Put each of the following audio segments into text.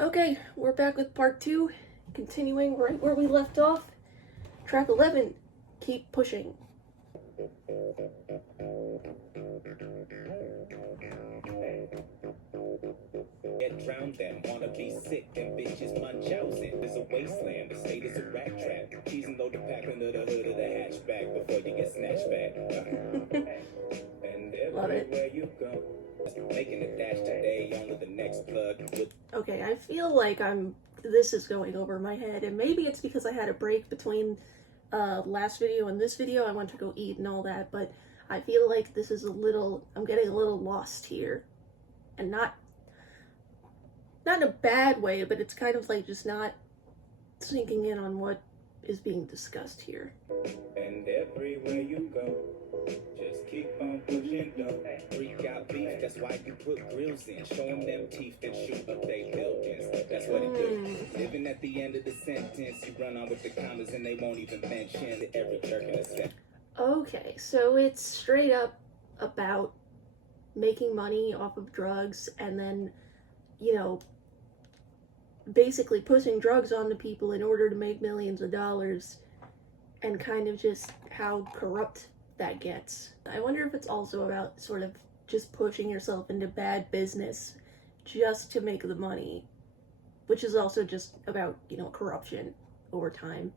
Okay, we're back with part 2, continuing right where we left off. Track 11, Keep Pushing. Get drowned and wanna be sick and bitches munch housing. It's a wasteland, the state is a rat trap. Cheese and load the pack under the hood of the hatchback before you get snatched back. And everywhere you go, making a dash today, only the next plug with. Okay, I feel like this is going over my head, and maybe it's because I had a break between last video and this video. I went to go eat and all that, but I feel like this is I'm getting a little lost here. And not in a bad way, but it's kind of like just not sinking in on what is being discussed here. And everywhere you go, just keep on pushing, don't freak out beef. That's why you put grills in, show them teeth and shoot up they buildings. That's what it do. Living at the end of the sentence, you run on with the commas and they won't even mention every jerk in a sentence. Okay, so it's straight up about making money off of drugs and then, basically pushing drugs onto people in order to make millions of dollars, and kind of just how corrupt that gets. I wonder if it's also about sort of just pushing yourself into bad business just to make the money, which is also just about, corruption over time.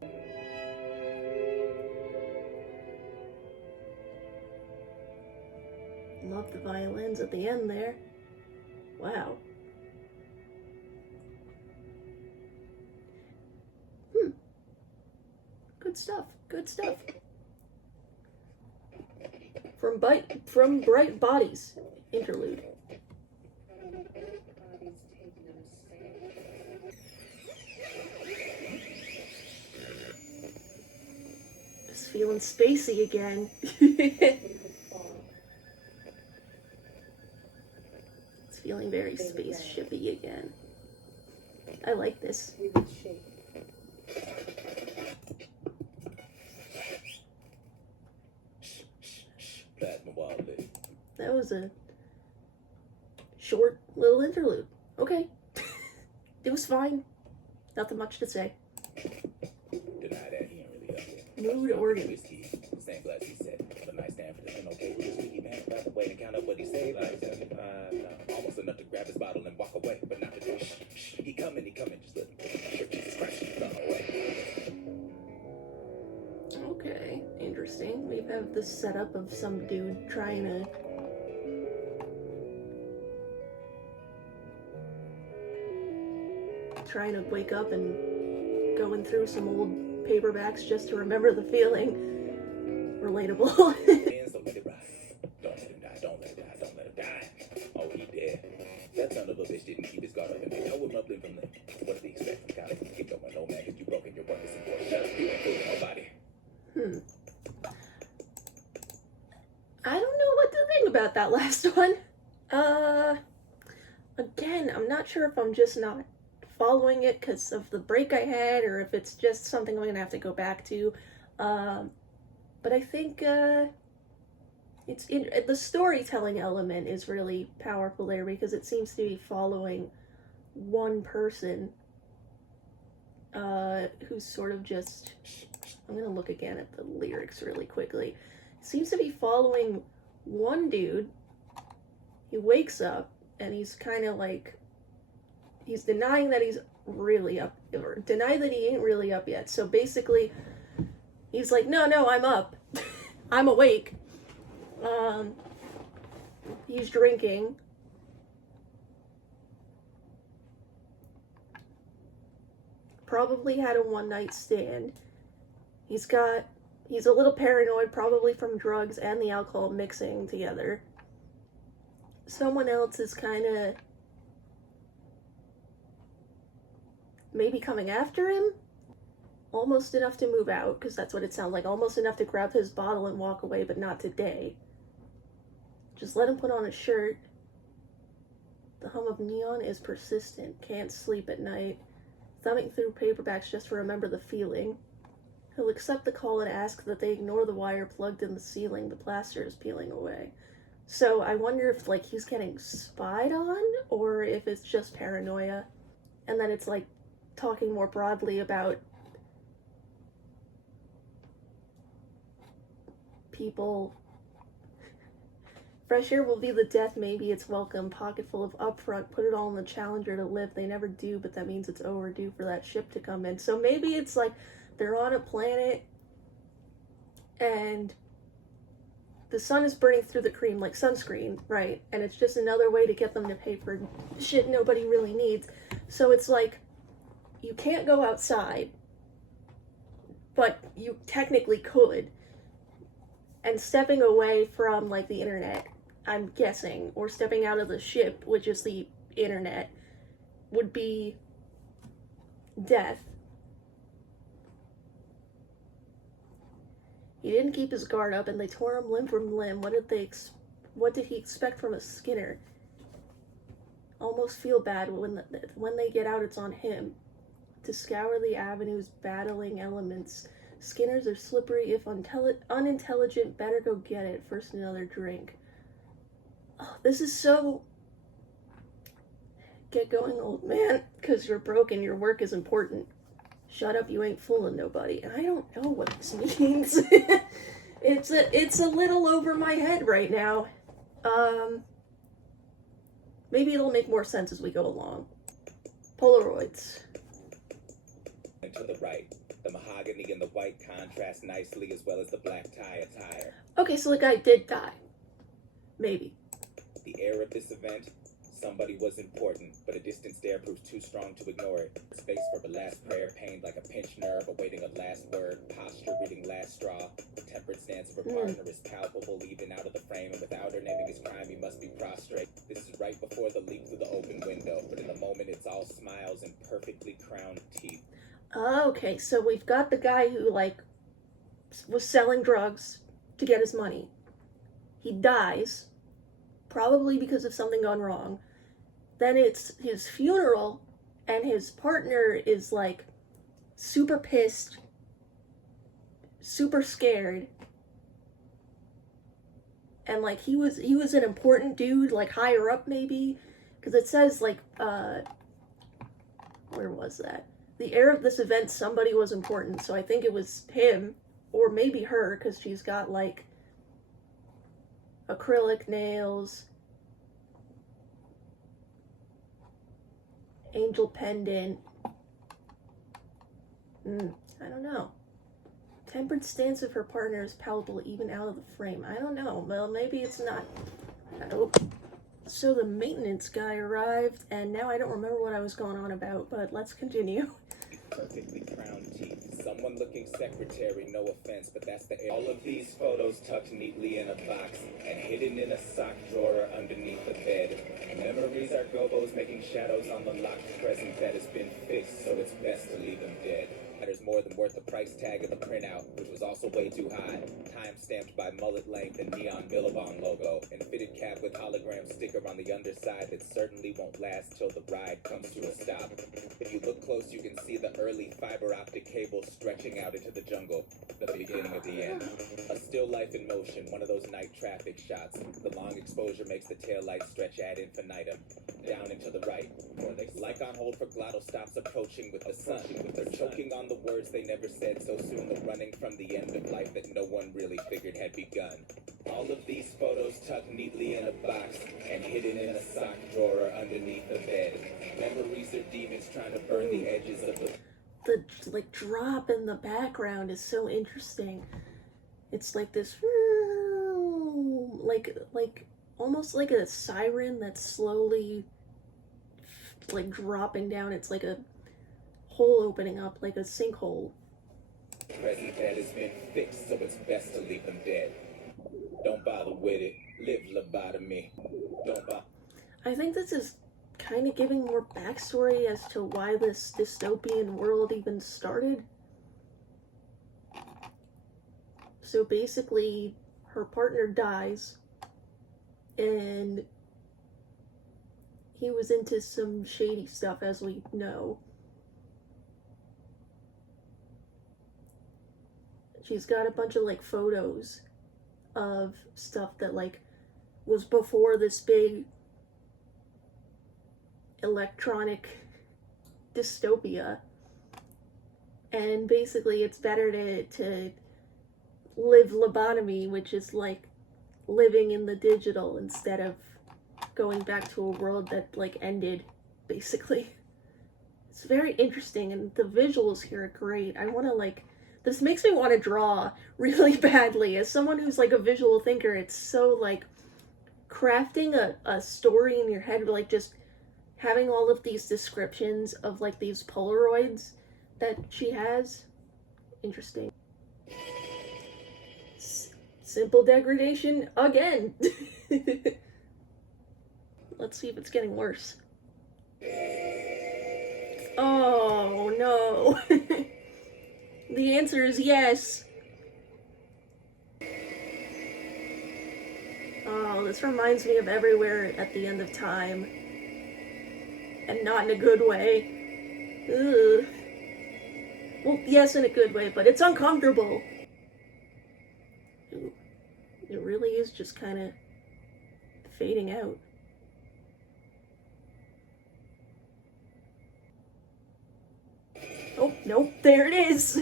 Love the violins at the end there. Wow. Good stuff. Good stuff. From Bright Bodies, Interlude. Just feeling spacey again. It's feeling very spaceshipy again. I like this. That was a short little interlude. Okay. It was fine. Nothing much to say. Deny that he ain't really up there. Mood organ. Same glass he said. The nice stand for this and okay with this wiki man. Grab away and count up what he saved. Almost enough to grab his bottle and walk away, but not to do shh. He coming, just let him. Jesus Christ, he's gone away. Okay, interesting. We have this setup of some dude trying to wake up and going through some old paperbacks just to remember the feeling. Relatable. So let it ride. Don't let him die, don't let him die. Oh, he dead. That son of a bitch didn't keep his guard up and they know him up in from the. What did he expect? Kind of keep going, no man, because you broken your work is important. Shut up, you ain't fooling nobody. I don't know what to think about that last one. Again, I'm not sure if I'm just not following it because of the break I had, or if it's just something I'm gonna have to go back to. But I think the storytelling element is really powerful there because it seems to be following one person who's sort of just. I'm gonna look again at the lyrics really quickly. It seems to be following one dude. He wakes up and he's kind of like. He's denying that he's really up, or deny that he ain't really up yet. So basically, he's like, no, I'm up. I'm awake. He's drinking. Probably had a one-night stand. He's a little paranoid, probably from drugs and the alcohol mixing together. Someone else is kind of maybe coming after him? Almost enough to move out, because that's what it sounds like. Almost enough to grab his bottle and walk away, but not today. Just let him put on a shirt. The hum of neon is persistent. Can't sleep at night. Thumbing through paperbacks just to remember the feeling. He'll accept the call and ask that they ignore the wire plugged in the ceiling. The plaster is peeling away. So I wonder if, like, he's getting spied on, or if it's just paranoia. And then it's like talking more broadly about people. Fresh air will be the death, maybe it's welcome. Pocket full of upfront, put it all in the Challenger to live. They never do, but that means it's overdue for that ship to come in. So maybe it's like they're on a planet and the sun is burning through the cream like sunscreen, right? And it's just another way to get them to pay for shit nobody really needs. So it's like, you can't go outside, but you technically could. And stepping away from, like, the internet, I'm guessing, or stepping out of the ship, which is the internet, would be death. He didn't keep his guard up, and they tore him limb from limb. What did he expect from a Skinner? Almost feel bad when they get out, it's on him. To scour the avenues, battling elements. Skinners are slippery if unintelligent. Better go get it. First another drink. Oh, this is so... Get going, old man, because you're broken. Your work is important. Shut up, you ain't fooling nobody. And I don't know what this means. It's a little over my head right now. Maybe it'll make more sense as we go along. Polaroids. And to the right, the mahogany and the white contrast nicely, as well as the black tie attire. Okay, so the guy did die. Maybe. The air of this event, somebody was important, but a distant stare proves too strong to ignore it. Space for a last prayer, pained like a pinched nerve, awaiting a last word, posture reading last straw. The tempered stance of her partner is palpable, even out of the frame, and without her naming his crime, he must be prostrate. This is right before the leap through the open window, but in the moment it's all smiles and perfectly crowned teeth. Okay, so we've got the guy who, like, was selling drugs to get his money. He dies, probably because of something gone wrong. Then it's his funeral, and his partner is, like, super pissed, super scared. And, like, he was an important dude, like, higher up, maybe? Because it says, like, where was that? The air of this event, somebody was important, so I think it was him, or maybe her, because she's got, like, acrylic nails, angel pendant. I don't know. Tempered stance of her partner is palpable even out of the frame. I don't know. Well, maybe it's not. Oh. So the maintenance guy arrived, and now I don't remember what I was going on about, but let's continue. Perfectly crowned teeth. Someone looking secretary, no offense, but that's the air. All of these photos tucked neatly in a box and hidden in a sock drawer underneath the bed. Memories are gobos making shadows on the locked present that has been fixed, so it's best to leave them dead. Matters more than worth the price tag of the printout, which was also way too high. Time stamped by mullet length and neon Billabong logo, and fitted cap with hologram sticker on the underside that certainly won't last till the ride comes to a stop. If you look close, you can see the early fiber optic cable stretching out into the jungle, the beginning of the end. A still life in motion, one of those night traffic shots. The long exposure makes the taillight stretch ad infinitum. Down and to the right, like on hold for glottal stops approaching with the sun. They're choking on the words they never said so soon, the running from the end of life that no one really figured had begun. All of these photos tucked neatly in a box and hidden in a sock drawer underneath the bed. Memories are demons trying to burn the edges of the like drop in the background is so interesting. It's like this like almost like a siren that's slowly like dropping down. It's like a hole opening up, like a sinkhole. Present that has been fixed, so it's best to leave them dead. Don't bother with it. Live lobotomy. Don't bother. I think this is kind of giving more backstory as to why this dystopian world even started. So basically, her partner dies, and he was into some shady stuff, as we know. She's got a bunch of, like, photos of stuff that, like, was before this big electronic dystopia. And basically it's better to live lobotomy, which is like living in the digital instead of going back to a world that like ended, basically. It's very interesting, and the visuals here are great. I want to like, this makes me want to draw really badly. As someone who's like a visual thinker, it's so like crafting a story in your head, like just having all of these descriptions of like these Polaroids that she has. Interesting. Simple degradation again. Let's see if it's getting worse. Oh no. The answer is yes. Oh, this reminds me of Everywhere at the End of Time. And not in a good way. Ugh. Well, yes, in a good way, but it's uncomfortable. Ooh. It really is just kind of fading out. Oh, nope, there it is!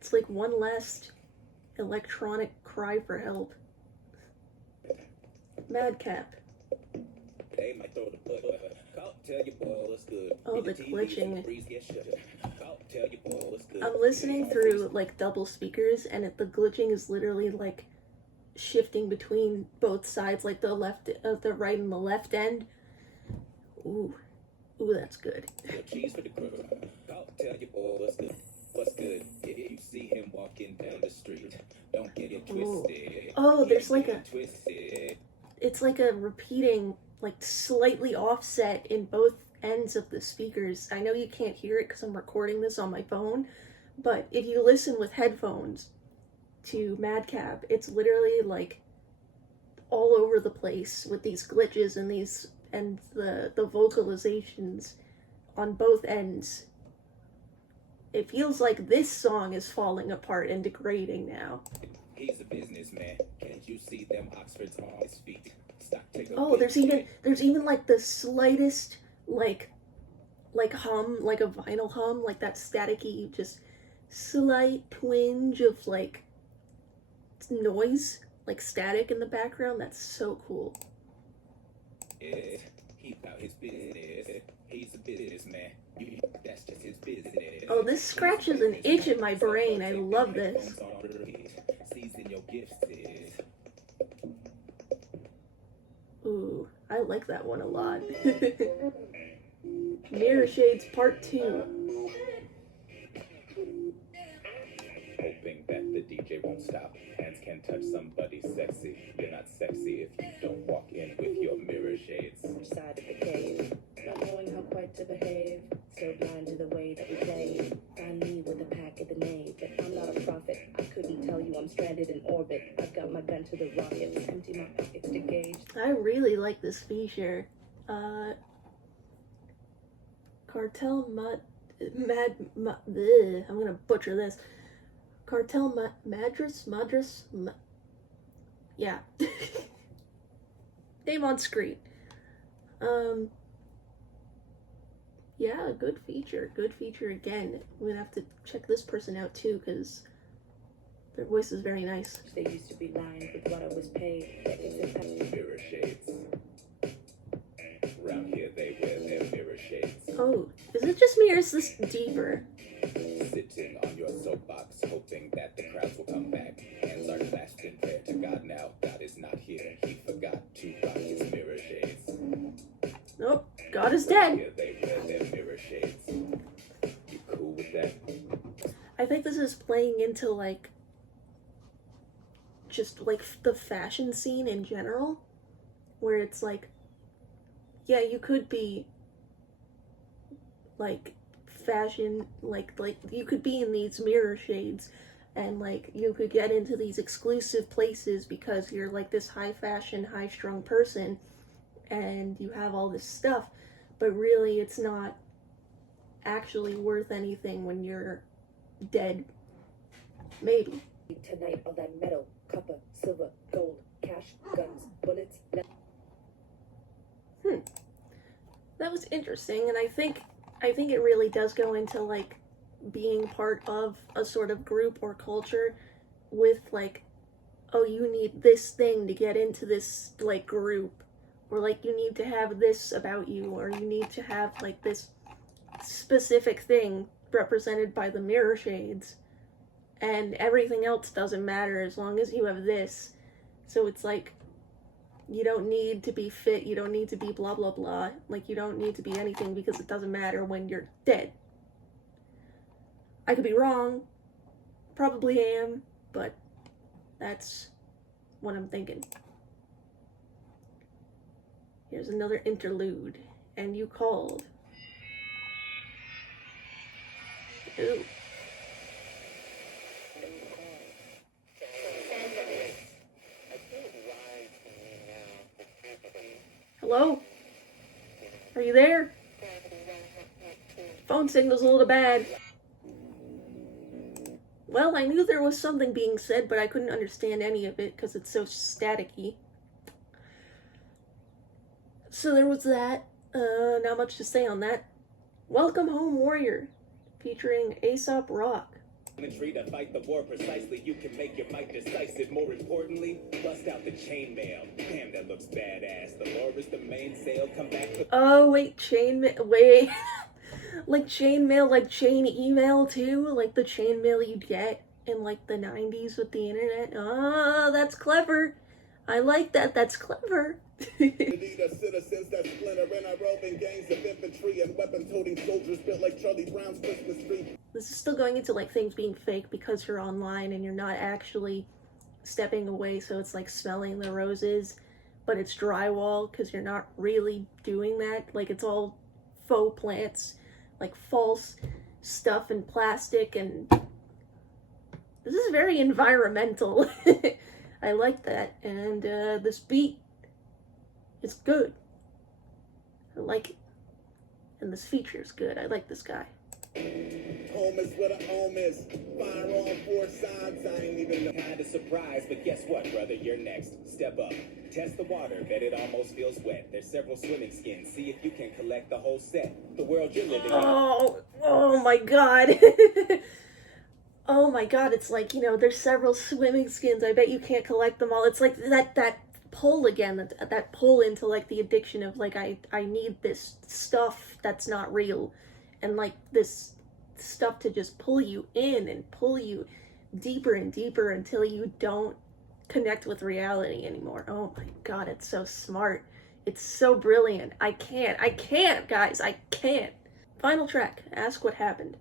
It's like one last electronic cry for help. Madcap. Oh, the glitching. I'm listening through like double speakers, and the glitching is literally like shifting between both sides, like the right and the left end. Ooh. Ooh, that's good. I'll tell you what's good. If you see him walking down the street, don't get it twisted. Oh, there's like it's like a repeating, like slightly offset in both ends of the speakers. I know you can't hear it because I'm recording this on my phone, but if you listen with headphones to Madcap, it's literally like all over the place with these glitches and the vocalizations on both ends. It feels like this song is falling apart and degrading now. He's a businessman. Can't you see them Oxfords on his feet? Oh, there's even like the slightest like hum, like a vinyl hum, like that staticky, just slight twinge of like noise, like static in the background. That's so cool. He about his business. He's a businessman. That's just his business. Oh, this scratches an itch in my brain. I love this. Ooh, I like that one a lot. Mirrorshades Part 2. Hoping that the DJ won't stop. Hands can touch somebody sexy. You're not sexy if you don't walk in with your mirror shades. Side of the cave, not knowing how quite to behave. So blind to the way that we play. Find me with a pack of the knave, but I'm not a prophet. I couldn't tell you I'm stranded in orbit. I've got my gun to the rockets, empty my pockets to gauge. I really like this feature. Cartel I'm gonna butcher this. Cartel Madras. Yeah. Name on screen. Yeah, good feature again. I'm gonna have to check this person out too, because their voice is very nice. They used to be lined with what I was paid. Mirror shades. Around here they wear their mirror shades. Oh, is it just me or is this deeper? Sitting on your soapbox, hoping that the crowds will come back. Hands are clasped in prayer to God now. God is not here. He forgot to rock his mirror shades. Nope, God is dead. Here they wear their mirror shades. You cool with that? I think this is playing into like just like the fashion scene in general, where it's like, yeah, you could be like fashion, like you could be in these mirror shades, and like you could get into these exclusive places because you're like this high fashion, high strung person, and you have all this stuff, but really it's not actually worth anything when you're dead. Maybe. Tonight all that metal, copper, silver, gold, cash, guns, bullets. That was interesting, and I think it really does go into, like, being part of a sort of group or culture with, like, oh, you need this thing to get into this, like, group, or, like, you need to have this about you, or you need to have, like, this specific thing represented by the Mirrorshades, and everything else doesn't matter as long as you have this. So it's like, you don't need to be fit, you don't need to be blah blah blah, like, you don't need to be anything because it doesn't matter when you're dead. I could be wrong, probably am, but that's what I'm thinking. Here's another interlude, and you called. Ooh. Hello? Are you there? Phone signal's a little bad. Well, I knew there was something being said, but I couldn't understand any of it because it's so staticky. So there was that. Not much to say on that. Welcome Home Warrior, featuring Aesop Rock. To fight the war precisely, you can make your might decisive. More importantly, bust out the chainmail. Damn, that looks badass. The lore is the mainsail. Come back to... Oh, wait, wait. Like chainmail, like chain email too? Like the chainmail you'd get in like the 90s with the internet? Oh, that's clever. I like that. That's clever. Citizens that splinter in our roving gangs of infantry and weapon-toting soldiers built like Charlie Brown's Christmas tree. This is still going into like things being fake because you're online and you're not actually stepping away, so it's like smelling the roses, but it's drywall because you're not really doing that. Like it's all faux plants, like false stuff and plastic, and this is very environmental. I like that, and this beat is good. I like it, and this feature is good. I like this guy. Home is where the home is. Fire on four sides. I ain't even kind of surprised, but guess what, brother? You're next. Step up. Test the water. Bet it almost feels wet. There's several swimming skins. See if you can collect the whole set. The world you're living in. Oh my god. Oh my god, it's like, you know, there's several swimming skins. I bet you can't collect them all. It's like that pull again, that pull into like the addiction of like, I need this stuff that's not real. And like this stuff to just pull you in and pull you deeper and deeper until you don't connect with reality anymore. Oh my god, it's so smart. It's so brilliant. I can't, guys, I can't. Final track, Ask What Happened.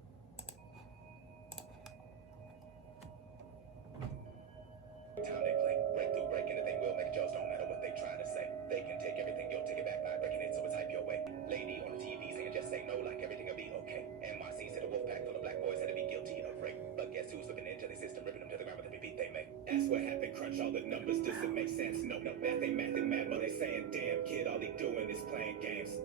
Time they play, break through, break anything, will make jaws, don't matter what they try to say. They can take everything, you'll take it back by breaking it, so it's hype your way. Lady on the TV saying just say no, like everything will be okay. NYC said a wolf pack full of black boys had to be guilty of rape. But guess who's looking into the system, ripping them to the ground with every beat they make. That's what happened, crunch all the numbers, does it make sense? No, math ain't math, but they saying, damn kid, all they doing is playing games.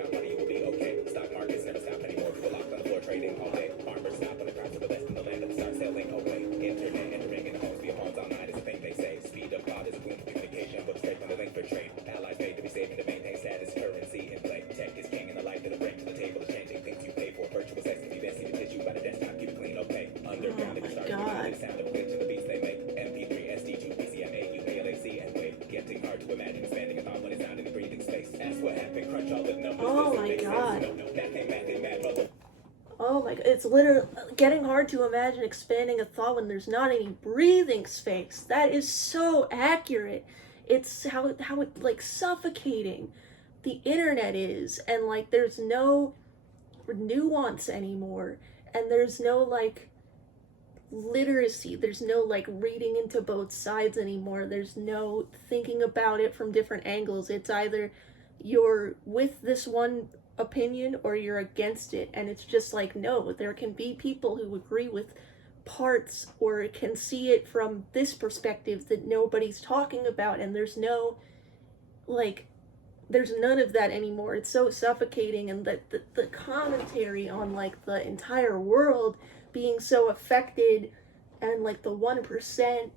Money will be okay. Stock markets never stop anymore. People locked on the floor trading all day. Farmers stop on the crops of the best in the land and start selling away. Internet entering in homes via homes online is a thing they say. Speed of thought is a boom for communication, but straight from the link for trade. Allies paid to be saving to maintain status, currency in play. Tech is king, and the life that it brings to the table is changing things you pay for. Virtual sex can be messy, the tissue by the desktop, keep it clean, okay. Underground, if you start to the sound of glitch to the beats they make. MP3, SD2, PCM, AU, ALAC, and wave. Getting hard to imagine expanding a thought when it's out in the breathing space. That's what happened, crunch all the numbers. Oh my god. No, Oh my god, it's literally getting hard to imagine expanding a thought when there's not any breathing space. That is so accurate. It's how it like suffocating the internet is, and like there's no nuance anymore, and there's no like literacy, there's no like reading into both sides anymore, there's no thinking about it from different angles. It's either you're with this one opinion or you're against it, and it's just like, no, there can be people who agree with parts or can see it from this perspective that nobody's talking about, and there's no like there's none of that anymore. It's so suffocating, and the commentary on like the entire world being so affected, and like the 1%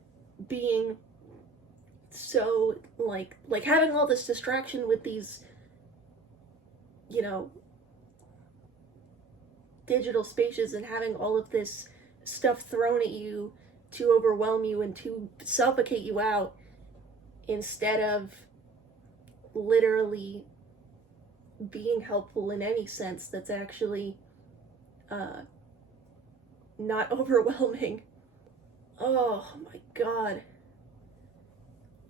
being so like having all this distraction with these you know, digital spaces and having all of this stuff thrown at you to overwhelm you and to suffocate you out, instead of literally being helpful in any sense that's actually not overwhelming. Oh my god.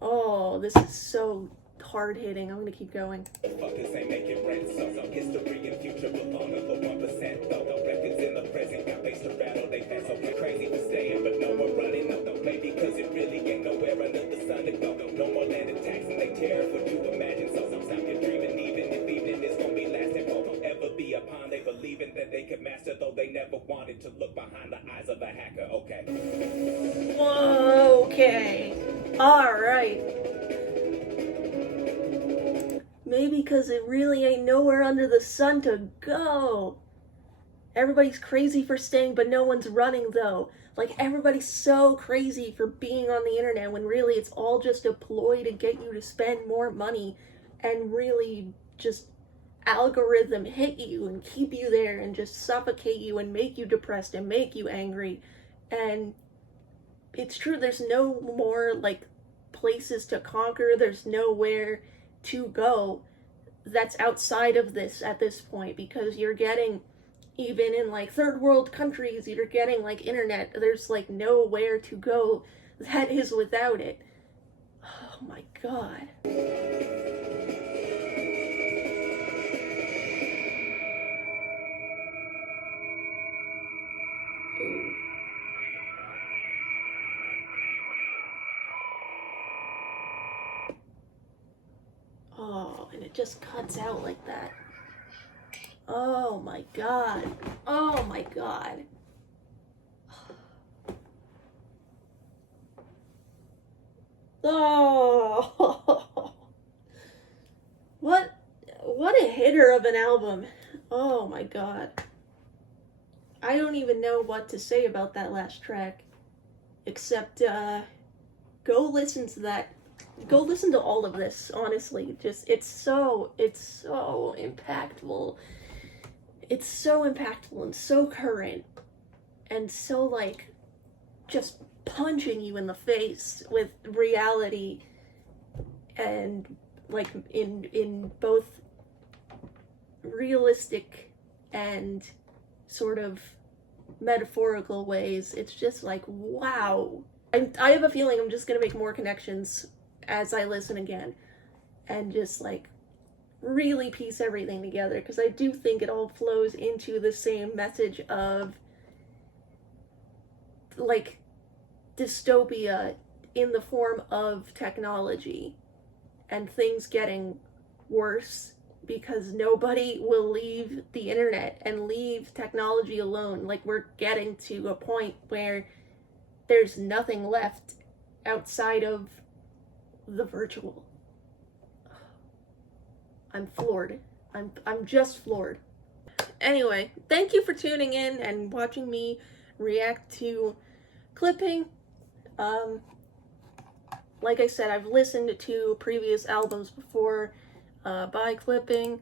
Oh, this is so hard-hitting. I'm gonna keep going. Fuckers ain't making rent, so history and future belong to the 1%. Though the records in the present got face to rattle, they pass so crazy for staying, but no more running. No, maybe because it really ain't nowhere under the sun to go. No more land attacks and they tear what you imagine. So stop your dreaming, even if evening is gonna be lasting. Won't ever be upon they believing that they could master, though they never wanted to look behind the eyes of a hacker. Okay. Whoa, okay. Alright. Maybe because it really ain't nowhere under the sun to go. Everybody's crazy for staying, but no one's running, though. Like, everybody's so crazy for being on the internet when really it's all just a ploy to get you to spend more money and really just algorithm hit you and keep you there and just suffocate you and make you depressed and make you angry. And it's true, there's no more, like, places to conquer. There's nowhere to go that's outside of this at this point, because you're getting, even in like third world countries, you're getting like internet. There's like nowhere to go that is without it. Oh my god. Ooh. Oh, and it just cuts out like that. Oh my god. Oh my god. Oh. What a hitter of an album. Oh my god. I don't even know what to say about that last track, except go listen to that. Go listen to all of this, honestly. Just, it's so impactful. It's so impactful and so current and so, like, just punching you in the face with reality, and, like, in both realistic and sort of metaphorical ways. It's just like, wow. I have a feeling I'm just gonna make more connections as I listen again and just like really piece everything together, because I do think it all flows into the same message of like dystopia in the form of technology and things getting worse because nobody will leave the internet and leave technology alone. Like, we're getting to a point where there's nothing left outside of the virtual. I'm floored. I'm just floored. Anyway, thank you for tuning in and watching me react to clipping. Like I said, I've listened to previous albums before by clipping,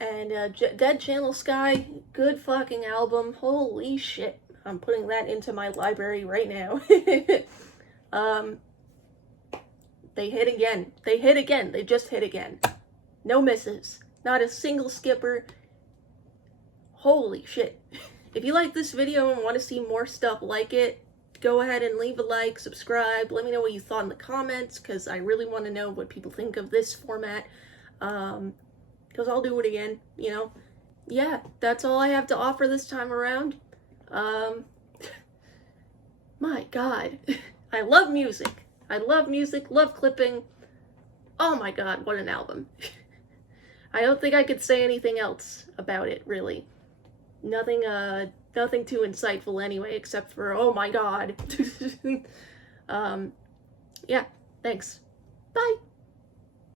and Dead Channel Sky, good fucking album. Holy shit. I'm putting that into my library right now. They hit again. They hit again. They just hit again. No misses. Not a single skipper. Holy shit. If you like this video and want to see more stuff like it, go ahead and leave a like, subscribe, let me know what you thought in the comments, because I really want to know what people think of this format, because I'll do it again, you know. Yeah, that's all I have to offer this time around. My god. I love music. I love music, love clipping. Oh my god, what an album. I don't think I could say anything else about it, really. Nothing too insightful anyway, except for, oh my god. Yeah, thanks. Bye.